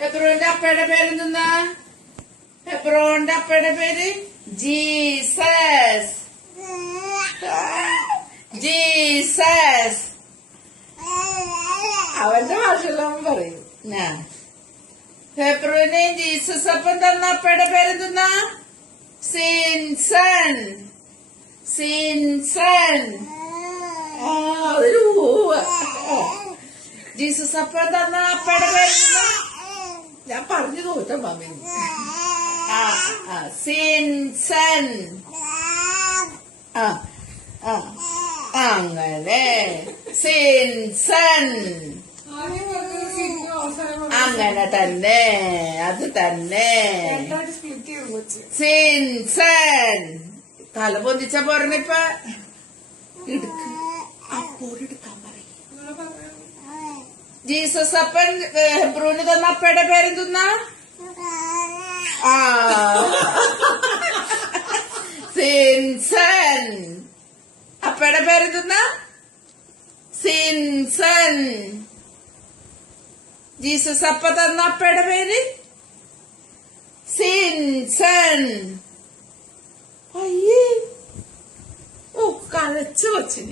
ഹെബ്രോന്റെ അപ്പയുടെ പേരെന്തെന്നാ? ഹെബ്രോന്റെ അപ്പയുടെ പേര് Jesus. Jesus. അവന്റെ ഭാഷയെല്ലാം പറയും. ഹെബ്രോനെയും ജീസസ് അപ്പം തന്ന അപ്പയുടെ പേരെന്തെന്നാ? സിൻസൺ. സിൻസൺ. ജീസസ് അപ്പം തന്ന അപ്പയുടെ പേരെന്തെന്നാ? ഞാൻ പറഞ്ഞു തോറ്റ മാമി. സിൻസൺ. അങ്ങനെ സിൻസൺ. അങ്ങനെ തന്നെ, അത് തന്നെ സിൻസൺ. തല പൊന്തിച്ച പോരണിപ്പ എടുക്ക്. അപ്പോഴെടുക്കാൻ പറയും. ജീസസ് അപ്പൻ ഹെബ്രോന് തന്ന അപ്പയുടെ പേരെന്തുന്നാ? സിൻസൺ. അപ്പയുടെ പേരെന്തുന്നാ? സിൻസൺ. ജീസസ് അപ്പ തന്ന അപ്പയുടെ പേര് സിൻസൺ. അയ്യേ, ഓ കഴച്ചു വച്ചിന്.